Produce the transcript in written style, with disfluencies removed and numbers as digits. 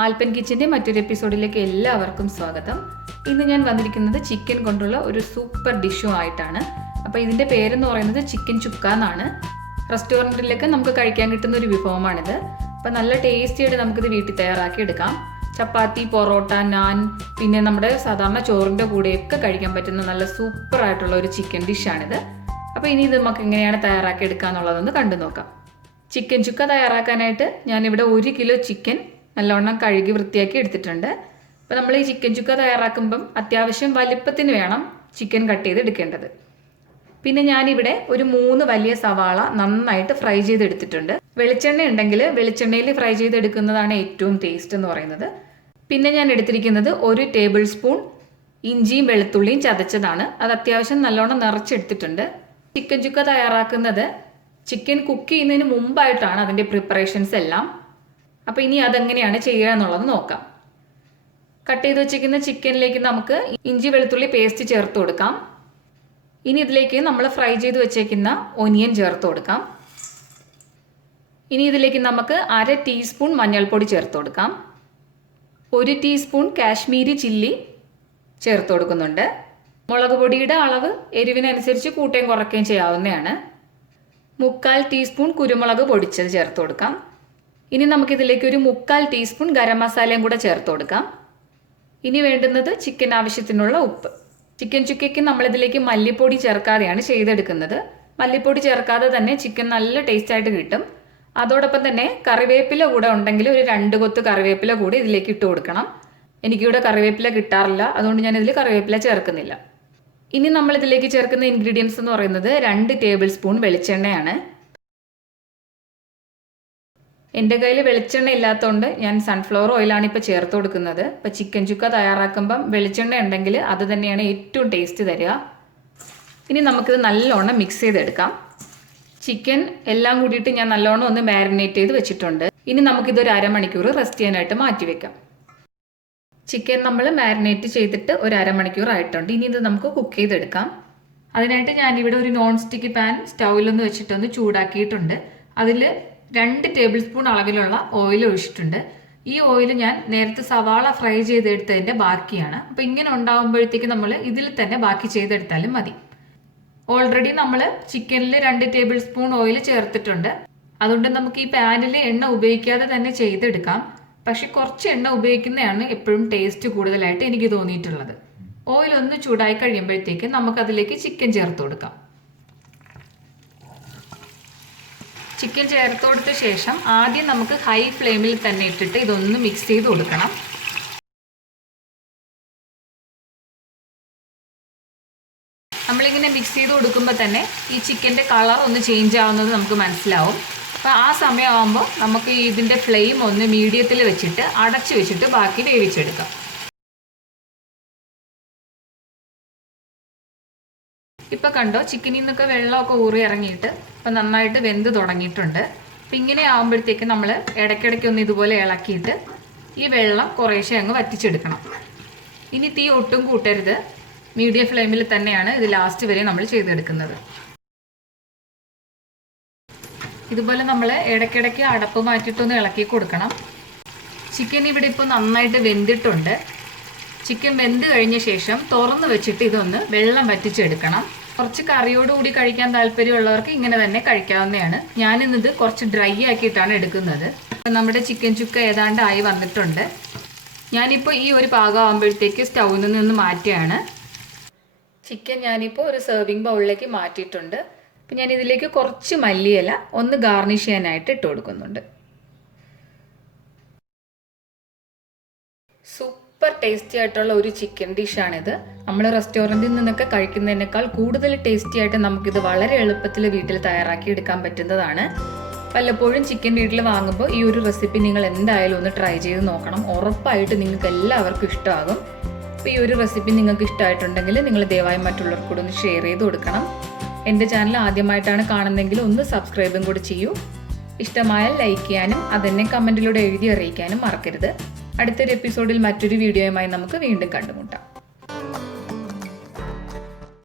ആൽപ്പൻ കിച്ചൻ്റെ മറ്റൊരു എപ്പിസോഡിലേക്ക് എല്ലാവർക്കും സ്വാഗതം. ഇന്ന് ഞാൻ വന്നിരിക്കുന്നത് ചിക്കൻ കൊണ്ടുള്ള ഒരു സൂപ്പർ ഡിഷുമായിട്ടാണ്. അപ്പോൾ ഇതിൻ്റെ പേരെന്ന് പറയുന്നത് ചിക്കൻ ചുക്ക എന്നാണ്. റെസ്റ്റോറൻറ്റിലൊക്കെ നമുക്ക് കഴിക്കാൻ കിട്ടുന്ന ഒരു വിഭവമാണിത്. അപ്പോൾ നല്ല ടേസ്റ്റി ആയിട്ട് നമുക്കിത് വീട്ടിൽ തയ്യാറാക്കി എടുക്കാം. ചപ്പാത്തി, പൊറോട്ട, നാൻ, പിന്നെ നമ്മുടെ സാധാരണ ചോറിൻ്റെ കൂടെയൊക്കെ കഴിക്കാൻ പറ്റുന്ന നല്ല സൂപ്പർ ആയിട്ടുള്ള ഒരു ചിക്കൻ ഡിഷാണിത്. അപ്പോൾ ഇനി ഇത് നമുക്ക് എങ്ങനെയാണ് തയ്യാറാക്കി എടുക്കുക എന്നുള്ളതൊന്ന് കണ്ടു നോക്കാം. ചിക്കൻ ചുക്ക തയ്യാറാക്കാനായിട്ട് ഞാനിവിടെ 1 കിലോ ചിക്കൻ നല്ലവണ്ണം കഴുകി വൃത്തിയാക്കി എടുത്തിട്ടുണ്ട്. അപ്പോൾ നമ്മൾ ഈ ചിക്കൻ ചുക്ക തയ്യാറാക്കുമ്പം അത്യാവശ്യം വലിപ്പത്തിന് വേണം ചിക്കൻ കട്ട് ചെയ്ത് എടുക്കേണ്ടത്. പിന്നെ ഞാനിവിടെ ഒരു 3 വലിയ സവാള നന്നായിട്ട് ഫ്രൈ ചെയ്തെടുത്തിട്ടുണ്ട്. വെളിച്ചെണ്ണ ഉണ്ടെങ്കിൽ വെളിച്ചെണ്ണയിൽ ഫ്രൈ ചെയ്തെടുക്കുന്നതാണ് ഏറ്റവും ടേസ്റ്റ് എന്ന് പറയുന്നത്. പിന്നെ ഞാൻ എടുത്തിരിക്കുന്നത് 1 ടേബിൾ സ്പൂൺ ഇഞ്ചിയും വെളുത്തുള്ളിയും ചതച്ചതാണ്. അത് അത്യാവശ്യം നല്ലോണം നിറച്ചെടുത്തിട്ടുണ്ട്. ചിക്കൻ ചുക്ക തയ്യാറാക്കുന്നത് ചിക്കൻ കുക്ക് ചെയ്യുന്നതിന് മുമ്പായിട്ടാണ് അതിൻ്റെ പ്രിപ്പറേഷൻസ് എല്ലാം. അപ്പോൾ ഇനി അതെങ്ങനെയാണ് ചെയ്യുക എന്നുള്ളത് നോക്കാം. കട്ട് ചെയ്ത് വെച്ചിരിക്കുന്ന ചിക്കനിലേക്ക് നമുക്ക് ഇഞ്ചി വെളുത്തുള്ളി പേസ്റ്റ് ചേർത്ത് കൊടുക്കാം. ഇനി ഇതിലേക്ക് നമ്മൾ ഫ്രൈ ചെയ്ത് വെച്ചേക്കുന്ന ഒനിയൻ ചേർത്ത് കൊടുക്കാം. ഇനി ഇതിലേക്ക് നമുക്ക് 1/2 ടീസ്പൂൺ മഞ്ഞൾപ്പൊടി ചേർത്ത് കൊടുക്കാം. 1 ടീസ്പൂൺ കാശ്മീരി ചില്ലി ചേർത്ത് കൊടുക്കുന്നുണ്ട്. മുളക് പൊടിയുടെ അളവ് എരിവിനനുസരിച്ച് കൂട്ടുകയും കുറയ്ക്കുകയും ചെയ്യാവുന്നതാണ്. 1/4 ടീസ്പൂൺ കുരുമുളക് പൊടിച്ചത് ചേർത്ത് കൊടുക്കാം. ഇനി നമുക്കിതിലേക്ക് ഒരു 1/4 ടീസ്പൂൺ ഗരം മസാലയും കൂടെ ചേർത്ത് കൊടുക്കാം. ഇനി വേണ്ടുന്നത് ചിക്കൻ ആവശ്യത്തിനുള്ള ഉപ്പ്. ചിക്കൻ ചുക്കയ്ക്ക് നമ്മളിതിലേക്ക് മല്ലിപ്പൊടി ചേർക്കാതെയാണ് ചെയ്തെടുക്കുന്നത്. മല്ലിപ്പൊടി ചേർക്കാതെ തന്നെ ചിക്കൻ നല്ല ടേസ്റ്റ് ആയിട്ട് കിട്ടും. അതോടൊപ്പം തന്നെ കറിവേപ്പില കൂടെ ഉണ്ടെങ്കിൽ ഒരു 2 കൊത്ത് കറിവേപ്പില കൂടി ഇതിലേക്ക് ഇട്ട് കൊടുക്കണം. എനിക്കിവിടെ കറിവേപ്പില കിട്ടാറില്ല, അതുകൊണ്ട് ഞാൻ ഇതിൽ കറിവേപ്പില ചേർക്കുന്നില്ല. ഇനി നമ്മളിതിലേക്ക് ചേർക്കുന്ന ഇൻഗ്രീഡിയൻസ് എന്ന് പറയുന്നത് 2 ടേബിൾ സ്പൂൺ വെളിച്ചെണ്ണയാണ്. എൻ്റെ കയ്യിൽ വെളിച്ചെണ്ണ ഇല്ലാത്തതുകൊണ്ട് ഞാൻ സൺഫ്ലവർ ഓയിലാണ് ഇപ്പോൾ ചേർത്ത് കൊടുക്കുന്നത്. ഇപ്പോൾ ചിക്കൻ ചുക്ക തയ്യാറാക്കുമ്പം വെളിച്ചെണ്ണ ഉണ്ടെങ്കിൽ അത് തന്നെയാണ് ഏറ്റവും ടേസ്റ്റ് തരിക. ഇനി നമുക്കിത് നല്ലോണം മിക്സ് ചെയ്തെടുക്കാം. ചിക്കൻ എല്ലാം കൂടിയിട്ട് ഞാൻ നല്ലോണം ഒന്ന് മാരിനേറ്റ് ചെയ്ത് വെച്ചിട്ടുണ്ട്. ഇനി നമുക്കിതൊരു 1/2 മണിക്കൂർ റെസ്റ്റ് ചെയ്യാനായിട്ട് മാറ്റി വെക്കാം. ചിക്കൻ നമ്മൾ മാരിനേറ്റ് ചെയ്തിട്ട് ഒരു 1/2 മണിക്കൂർ ആയിട്ടുണ്ട്. ഇനി ഇത് നമുക്ക് കുക്ക് ചെയ്തെടുക്കാം. അതിനായിട്ട് ഞാനിവിടെ ഒരു നോൺ സ്റ്റിക്ക് പാൻ സ്റ്റൗവിലൊന്ന് വെച്ചിട്ടൊന്ന് ചൂടാക്കിയിട്ടുണ്ട്. അതിൽ 2 ടേബിൾ സ്പൂൺ അളവിലുള്ള ഓയിൽ ഒഴിച്ചിട്ടുണ്ട്. ഈ ഓയിൽ ഞാൻ നേരത്തെ സവാള ഫ്രൈ ചെയ്തെടുത്തതിൻ്റെ ബാക്കിയാണ്. അപ്പോൾ ഇങ്ങനെ ഉണ്ടാകുമ്പോഴത്തേക്ക് നമ്മൾ ഇതിൽ തന്നെ ബാക്കി ചെയ്തെടുത്താലും മതി. ഓൾറെഡി നമ്മൾ ചിക്കനിൽ 2 ടേബിൾ സ്പൂൺ ഓയിൽ ചേർത്തിട്ടുണ്ട്. അതുകൊണ്ട് നമുക്ക് ഈ പാനിൽ എണ്ണ ഉപയോഗിക്കാതെ തന്നെ ചെയ്തെടുക്കാം. പക്ഷെ കുറച്ച് എണ്ണ ഉപയോഗിക്കുന്നതാണ് എപ്പോഴും ടേസ്റ്റ് കൂടുതലായിട്ട് എനിക്ക് തോന്നിയിട്ടുള്ളത്. ഓയിൽ ഒന്ന് ചൂടായി കഴിയുമ്പോഴത്തേക്ക് നമുക്കതിലേക്ക് ചിക്കൻ ചേർത്ത് കൊടുക്കാം. ചിക്കൻ ചേർത്ത് കൊടുത്ത ശേഷം ആദ്യം നമുക്ക് ഹൈ ഫ്ലെയിമിൽ തന്നെ ഇട്ടിട്ട് ഇതൊന്ന് മിക്സ് ചെയ്ത് കൊടുക്കണം. നമ്മളിങ്ങനെ മിക്സ് ചെയ്ത് കൊടുക്കുമ്പോൾ തന്നെ ഈ ചിക്കൻ്റെ കളർ ഒന്ന് ചേഞ്ച് ആവുന്നത് നമുക്ക് മനസ്സിലാവും. അപ്പോൾ ആ സമയമാകുമ്പോൾ നമുക്ക് ഇതിൻ്റെ ഫ്ലെയിം ഒന്ന് മീഡിയത്തിൽ വെച്ചിട്ട് അടച്ചു വെച്ചിട്ട് ബാക്കി വേവിച്ചെടുക്കാം. ഇപ്പോൾ കണ്ടോ, ചിക്കനിൽ നിന്നൊക്കെ വെള്ളമൊക്കെ ഊറി ഇറങ്ങിയിട്ട് ഇപ്പം നന്നായിട്ട് വെന്ത് തുടങ്ങിയിട്ടുണ്ട്. അപ്പം ഇങ്ങനെ ആകുമ്പോഴത്തേക്ക് നമ്മൾ ഇടയ്ക്കിടയ്ക്ക് ഒന്ന് ഇതുപോലെ ഇളക്കിയിട്ട് ഈ വെള്ളം കുറേശ്ശെ അങ്ങ് വറ്റിച്ചെടുക്കണം. ഇനി തീ ഒട്ടും കൂട്ടരുത്, മീഡിയം ഫ്ലെയിമിൽ തന്നെയാണ് ഇത് ലാസ്റ്റ് വരെ നമ്മൾ ചെയ്തെടുക്കുന്നത്. ഇതുപോലെ നമ്മൾ ഇടയ്ക്കിടയ്ക്ക് അടപ്പ് മാറ്റിയിട്ടൊന്ന് ഇളക്കി കൊടുക്കണം. ചിക്കൻ ഇവിടെ ഇപ്പോൾ നന്നായിട്ട് വെന്തിട്ടുണ്ട്. ചിക്കൻ വെന്ത് കഴിഞ്ഞ ശേഷം തുറന്ന് വെച്ചിട്ട് ഇതൊന്ന് വെള്ളം വറ്റിച്ചെടുക്കണം. കുറച്ച് കറിയോടുകൂടി കഴിക്കാൻ താല്പര്യമുള്ളവർക്ക് ഇങ്ങനെ തന്നെ കഴിക്കാവുന്നതാണ്. ഞാനിന്നത് കുറച്ച് ഡ്രൈ ആക്കിയിട്ടാണ് എടുക്കുന്നത്. അപ്പം നമ്മുടെ ചിക്കൻ ചുക്ക ഏതാണ്ട് ആയി വന്നിട്ടുണ്ട്. ഞാനിപ്പോൾ ഈ ഒരു പാകം ആകുമ്പോഴത്തേക്ക് സ്റ്റൗവിൽ നിന്ന് മാറ്റുകയാണ്. ചിക്കൻ ഞാനിപ്പോൾ ഒരു സെർവിങ് ബൗളിലേക്ക് മാറ്റിയിട്ടുണ്ട്. അപ്പം ഞാൻ ഇതിലേക്ക് കുറച്ച് മല്ലിയില ഒന്ന് ഗാർണിഷ് ചെയ്യാനായിട്ട് ഇട്ട് കൊടുക്കുന്നുണ്ട്. സൂപ്പർ ടേസ്റ്റി ആയിട്ടുള്ള ഒരു ചിക്കൻ ഡിഷാണിത്. നമ്മൾ റെസ്റ്റോറൻറ്റിൽ നിന്നൊക്കെ കഴിക്കുന്നതിനേക്കാൾ കൂടുതൽ ടേസ്റ്റി ആയിട്ട് നമുക്കിത് വളരെ എളുപ്പത്തിൽ വീട്ടിൽ തയ്യാറാക്കി എടുക്കാൻ പറ്റുന്നതാണ്. വല്ലപ്പോഴും ചിക്കൻ വീട്ടിൽ വാങ്ങുമ്പോൾ ഈ ഒരു റെസിപ്പി നിങ്ങൾ എന്തായാലും ഒന്ന് ട്രൈ ചെയ്ത് നോക്കണം. ഉറപ്പായിട്ട് നിങ്ങൾക്ക് എല്ലാവർക്കും ഇഷ്ടമാകും. അപ്പോൾ ഈ ഒരു റെസിപ്പി നിങ്ങൾക്ക് ഇഷ്ടമായിട്ടുണ്ടെങ്കിൽ നിങ്ങൾ ദയവായി മറ്റുള്ളവർക്ക് കൂടെ ഒന്ന് ഷെയർ ചെയ്ത് കൊടുക്കണം. എൻ്റെ ചാനൽ ആദ്യമായിട്ടാണ് കാണുന്നതെങ്കിൽ ഒന്ന് സബ്സ്ക്രൈബും കൂടി ചെയ്യൂ. ഇഷ്ടമായാൽ ലൈക്ക് ചെയ്യാനും അതെന്നെ കമൻറ്റിലൂടെ എഴുതി അറിയിക്കാനും മറക്കരുത്. അടുത്തൊരു എപ്പിസോഡിൽ മറ്റൊരു വീഡിയോയുമായി നമുക്ക് വീണ്ടും കണ്ടുമുട്ടാം.